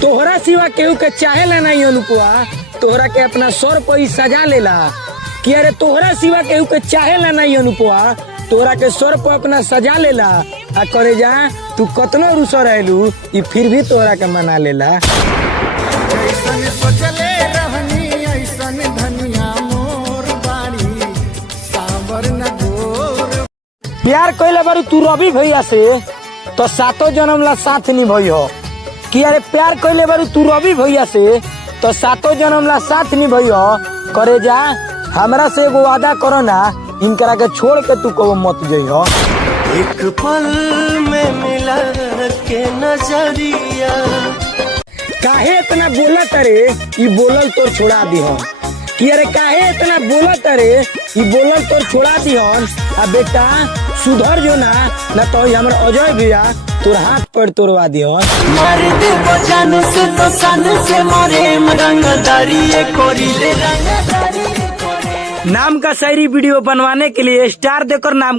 तोहरा सिवा केहू के चाहेला नहीं अनुपुआ, तोहरा के अपना सर पर सजा लेला कि अरे तोहरा सिवा केहू के चाहेला नहीं अनुपुआ, तोहरा के सर पर अपना सजा लेला आ करे जा तू कतनो रुसो रहलू ई फिर भी तोहरा के मना लेला। ऐसन सोचले रहनी ऐसन धनिया मोर बाड़ी सावर न गोर। प्यार कइले बारू तू रवि भैया से तो सातों जन्म ला साथ निभाई हो कि अरे प्यार कइले बारू तू रवि भैया से तो सातों जन्म ला साथ निभाई हो। करे जा हमरा से एगो वादा करो ना, इनकरा के छोड़ के तू कबो मत जइहो। एक पल में मिला के नजरिया। काहे इतना बोला करे ई बोलल तोर छोड़ा दिहन कि अरे काहे इतना बोला करे ई बोलल तोर छोड़ा दिहन। आ बेटा सुधर जो ना तो हमर अजय भैया तोर हाथ पर तोड़वा दिहन। मार दे बजान से तो सन से मारे रंगदारी कोरी ले रंगदारी। नाम का शायरी वीडियो बनवाने के लिए स्टार देकर नाम